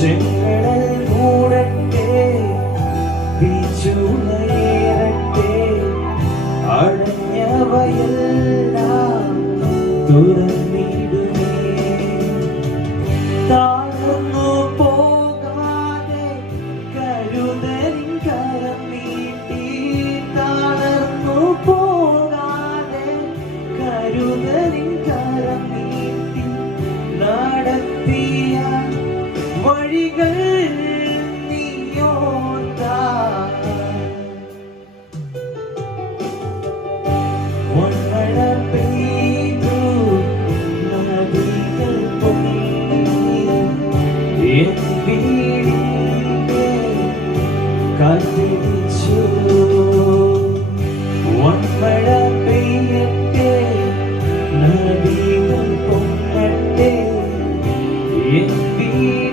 ചെങ്കടൽ മൂടട്ടെ, തീച്ചൂളയേറട്ടെ, അടഞ്ഞവയെല്ലാം തുറന്നിടുമേ. താഴ്ന്നു പോകാതെ കരുതലിൻ കരം നീട്ടി, താഴ്ന്നു പോകാതെ കരുതലിൻ കരം നീട്ടി, നടത്തിയ വഴികൾ മഴ പെയ്തു നദികൾ പൊങ്ങി